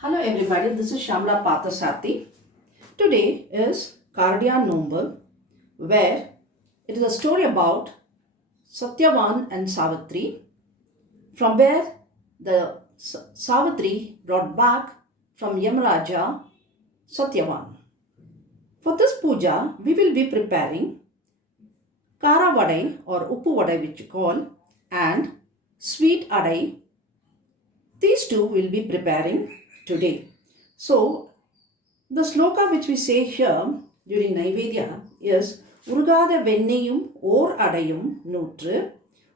Hello everybody, this is Shamla Pathasarthi. Today is Karadaiyan Nombu, where it is a story about Satyavan and Savitri, from where the Savitri brought back from Yamaraja Satyavan. For this puja, we will be preparing Kara Vadai or Uppu Adai, which you call, and Sweet Adai. These two will be preparing today. So, the sloka which we say here during Naivedya is Urugada Venneyum or Adayum Nutru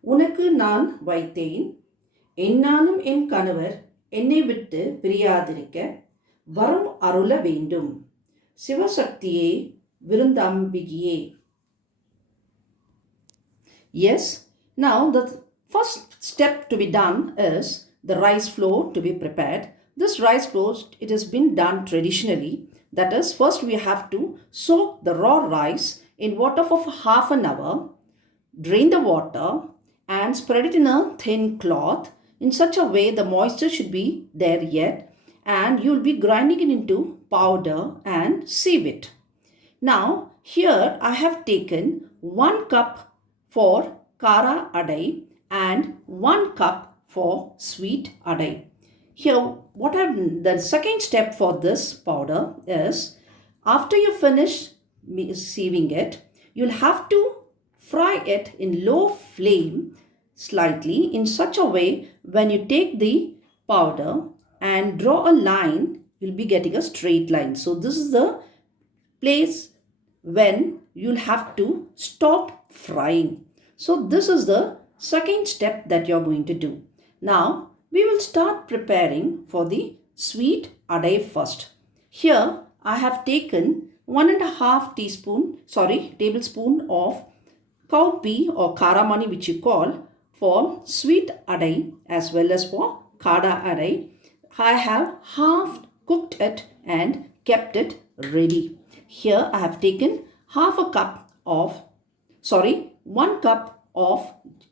Unaku Nan Vaithain Ennanum En Kanavar Ennai Vittu Piriyathirikka Varum Arula Vendum Sivasaktiye Virundambigiye. Yes, now the first step to be done is the rice flour to be prepared. This rice flour, it has been done traditionally. That is, first we have to soak the raw rice in water for half an hour, drain the water and spread it in a thin cloth in such a way the moisture should be there yet, and you will be grinding it into powder and sieve it. Now here I have taken 1 cup for Kara Adai and 1 cup for Sweet Adai. Here, what I've done, the second step for this powder is, after you finish sieving it, you'll have to fry it in low flame slightly in such a way when you take the powder and draw a line, you'll be getting a straight line. So this is the place when you'll have to stop frying. So this is the second step that you're going to do. Now we will start preparing for the sweet adai first. Here I have taken 1.5 tablespoon of cowpea or karamani, which you call, for sweet adai as well as for kada adai. I have half cooked it and kept it ready. Here I have taken 1 cup of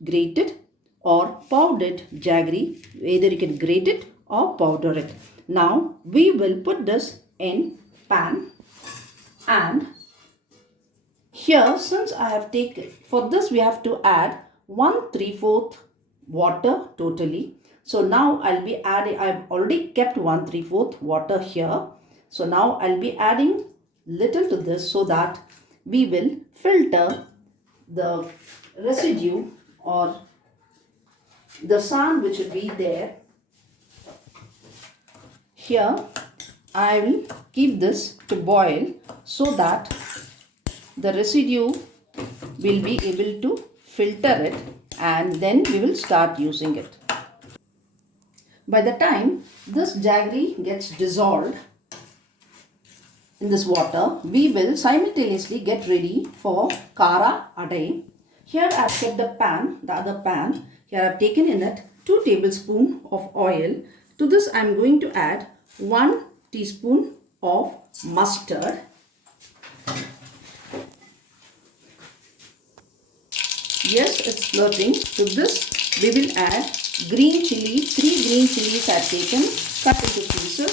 grated or powdered jaggery. Either you can grate it or powder it. Now we will put this in pan, and here, since I have taken, for this we have to add 1/3 water totally. So now I'll be adding, I've already kept 1/3 water here. So now I'll be adding little to this so that we will filter the residue or the sand which will be there. Here I will keep this to boil so that the residue will be able to filter it, and then we will start using it. By the time this jaggery gets dissolved in this water, we will simultaneously get ready for Kara Adai. Here I have kept the other pan. Here I have taken in it 2 tablespoons of oil. To this I am going to add 1 teaspoon of mustard. Yes, it's floating. To this we will add green chilli. 3 green chillis I have taken, cut into pieces.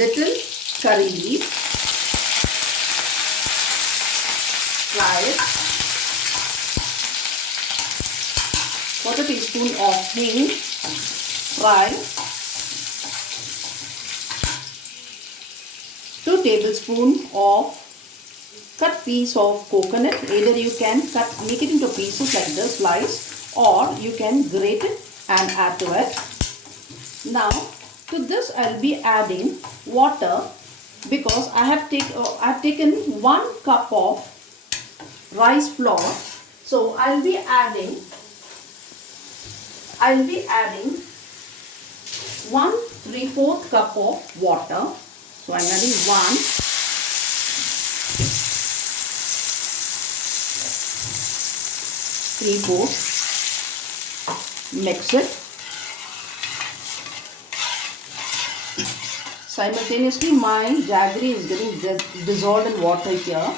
Little curry leaf. Fry it. 1/4 teaspoon of Hing. Fry. 2 tablespoons of cut piece of coconut. Either you can make it into pieces like this, slice, or you can grate it and add to it. Now to this I'll be adding water, because I have taken 1 cup of rice flour. So I'll be adding 1/3 cup of water. So I'm adding 1/3. Mix it. Simultaneously my jaggery is getting dissolved in water here.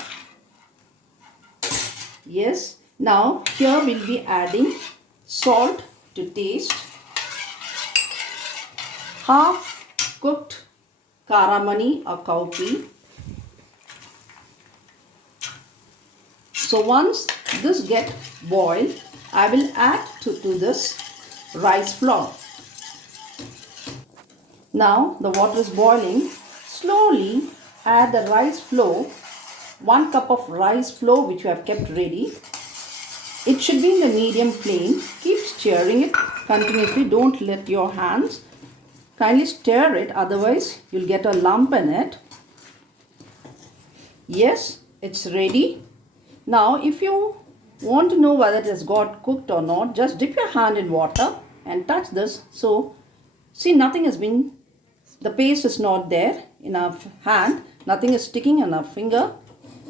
Yes. Now here we'll be adding salt to taste. Half cooked karamani or cowpea. So once this get boiled, I will add to this rice flour. Now the water is boiling. Slowly add the rice flour, 1 cup of rice flour which you have kept ready. It should be in the medium flame. Keep stirring it continuously. Don't let your hands. Kindly stir it, otherwise you'll get a lump in it. Yes, it's ready. Now if you want to know whether it has got cooked or not, just dip your hand in water and touch this. So see, nothing has been, the paste is not there in our hand, nothing is sticking on our finger.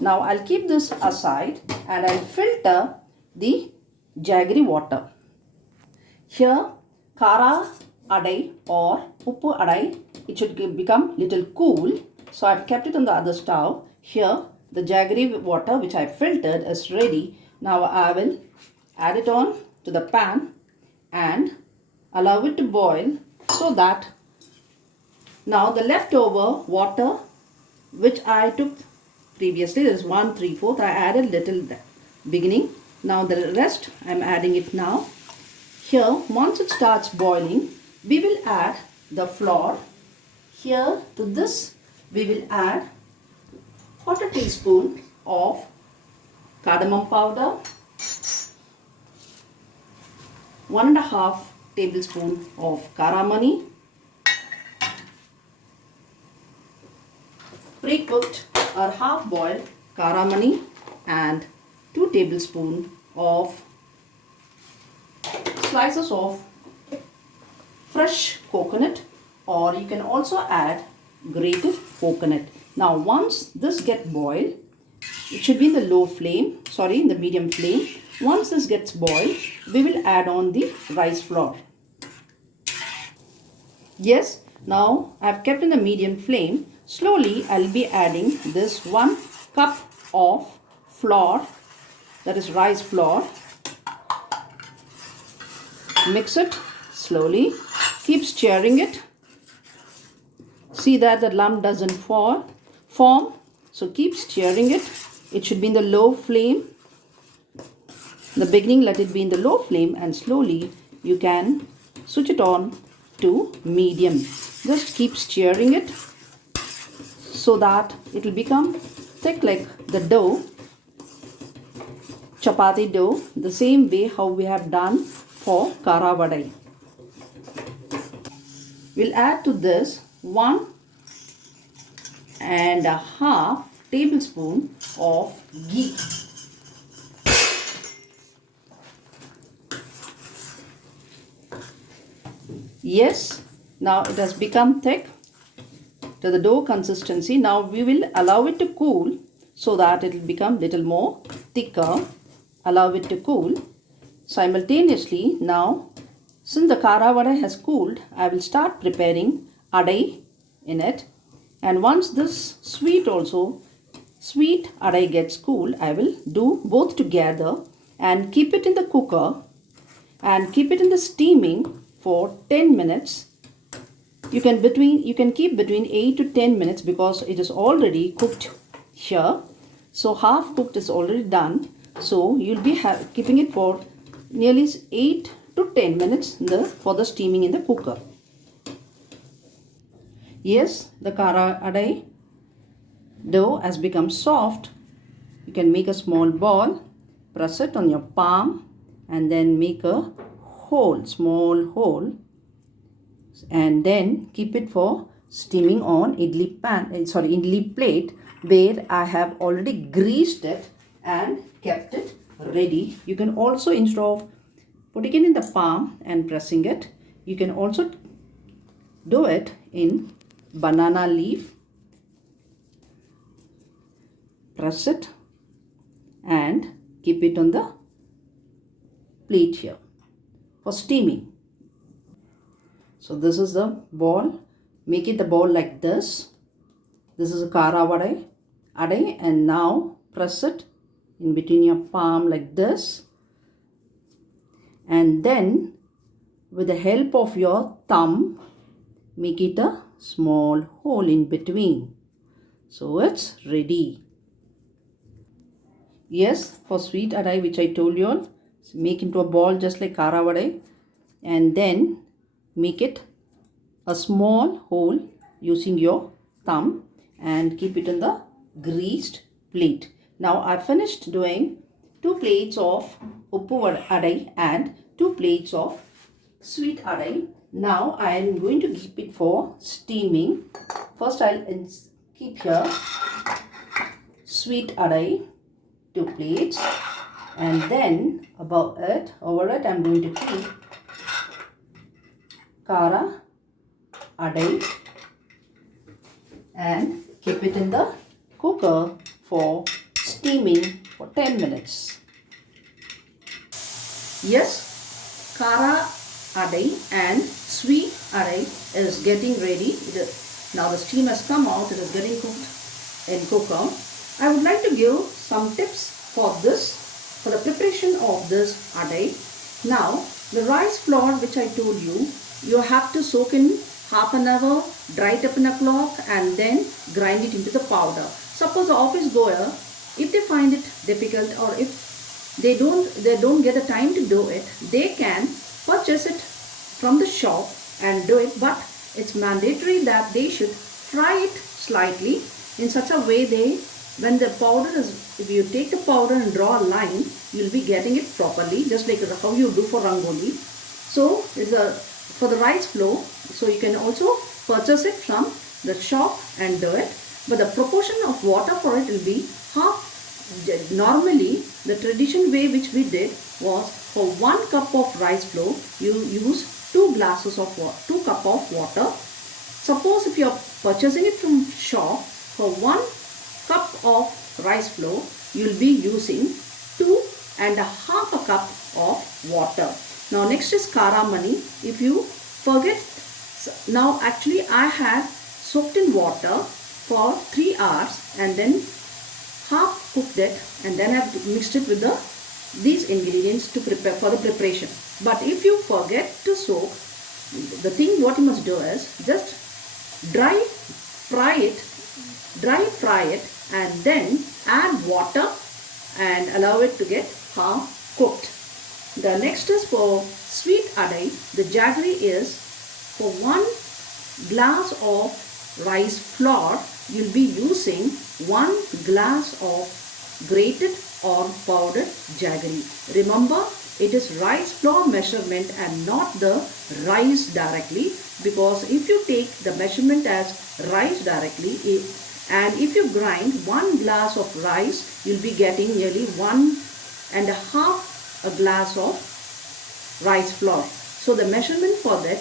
Now I'll keep this aside and I'll filter the jaggery water. Here Kara Adai or Uppu Adai, it should become little cool. So I've kept it on the other stove. Here the jaggery water which I filtered is ready. Now I will add it on to the pan and allow it to boil, so that now the leftover water which I took previously, there is 1/3/4, I added little beginning. Now the rest I am adding it now. Here once it starts boiling, we will add the flour. Here to this we will add 1/4 teaspoon of cardamom powder, 1.5 tablespoon of karamani, pre-cooked or half-boiled karamani, and 2 tablespoons of slices of fresh coconut, or you can also add grated coconut. Now once this gets boiled, it should be in the low flame, in the medium flame. Once this gets boiled, we will add on the rice flour. Yes, now I have kept in the medium flame. Slowly I will be adding this 1 cup of flour, that is rice flour. Mix it slowly. Keep stirring it. See that the lump doesn't form. So keep stirring it. It should be in the low flame. In the beginning, let it be in the low flame, and slowly you can switch it on to medium. Just keep stirring it so that it will become thick like the dough, chapati dough, the same way how we have done for Kara Adai. We'll add to this 1.5 tablespoon of ghee. Yes, now it has become thick to the dough consistency. Now we will allow it to cool so that it will become little more thicker. Allow it to cool. Simultaneously, now since the Kara Adai has cooled, I will start preparing adai in it. And once this sweet adai gets cool, I will do both together and keep it in the cooker and keep it in the steaming for 10 minutes. You can keep between 8 to 10 minutes because it is already cooked here. So half cooked is already done. So you'll be keeping it for nearly 8 to 10 minutes for the steaming in the cooker. Yes, the Kara Adai dough has become soft. You can make a small ball, press it on your palm, and then make a small hole, and then keep it for steaming on idli plate, where I have already greased it and kept it ready. You can also, instead of putting it in the palm and pressing it, you can also do it in banana leaf. Press it and keep it on the plate here for steaming. So this is the ball. Make it the ball like this. This is a Kara Adai, and now press it in between your palm like this, and then with the help of your thumb make it a small hole in between. So it's ready. Yes, for sweet adai, which I told you all, make into a ball just like kara vadai, and then make it a small hole using your thumb and keep it in the greased plate. Now I finished doing 2 plates of Uppu Adai and 2 plates of sweet adai. Now I am going to keep it for steaming. First I'll keep here sweet adai, 2 plates, and then over it I'm going to keep kara adai and keep it in the cooker for steaming for 10 minutes. Yes, kara adai and sweet adai is getting ready. Now the steam has come out, it is getting cooked in cooker. I would like to give some tips for the preparation of this adai. Now, the rice flour which I told you, you have to soak in half an hour, dry it up in a cloth and then grind it into the powder. Suppose the office goer, if they find it difficult or if they don't get the time to do it, they can purchase it from the shop and do it, but it's mandatory that they should fry it slightly in such a way when the powder is, if you take the powder and draw a line, you'll be getting it properly, just like how you do for rangoli. So it's for the rice flour, so you can also purchase it from the shop and do it, but the proportion of water for it will be half. Normally the tradition way which we did was for 1 cup of rice flour you use 2 glasses of water, 2 cup of water. Suppose if you are purchasing it from shop, for 1 cup of rice flour you will be using 2.5 cup of water. Now next is karamani. If you forget, now actually I had soaked in water for 3 hours and then half cooked it and then I've mixed it with these ingredients to prepare for the preparation. But if you forget to soak, the thing what you must do is just dry fry it and then add water and allow it to get half cooked. The next is for sweet adai. The jaggery is for 1 glass of rice flour you'll be using 1 glass of grated or powdered jaggery. Remember, it is rice flour measurement and not the rice directly, because if you take the measurement as rice directly and if you grind 1 glass of rice, you'll be getting nearly 1.5 glass of rice flour. So the measurement for that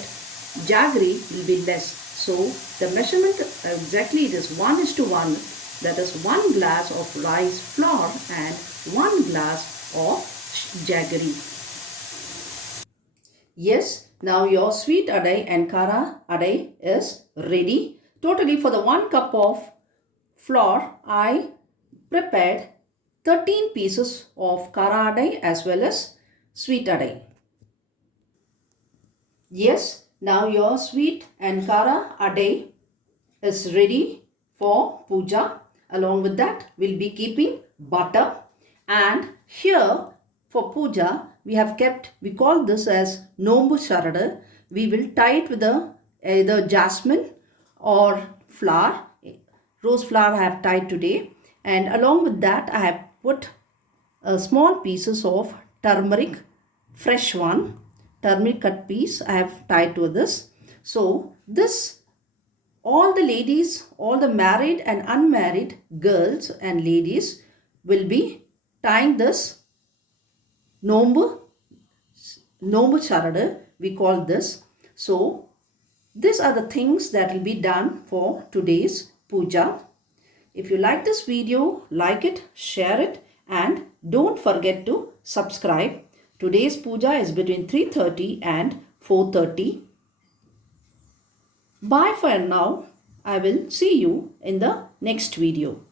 jaggery will be less. So the measurement exactly it is 1:1. That is 1 glass of rice flour and 1 glass of jaggery. Yes, now your sweet adai and kara adai is ready. Totally for the 1 cup of flour, I prepared 13 pieces of kara adai as well as sweet adai. Yes, now your sweet and kara adai is ready for puja. Along with that, we'll be keeping butter. And here for puja, we have kept, we call this as Nombu Sharada. We will tie it with either jasmine or flower. Rose flower I have tied today. And along with that, I have put small pieces of turmeric, fresh one, turmeric cut piece I have tied to this. So this, all the ladies, all the married and unmarried girls and ladies will be tying this Nombu Sharada, we call this. So these are the things that will be done for today's puja. If you like this video, like it, share it, and don't forget to subscribe. Today's puja is between 3:30 and 4:30. Bye for now. I will see you in the next video.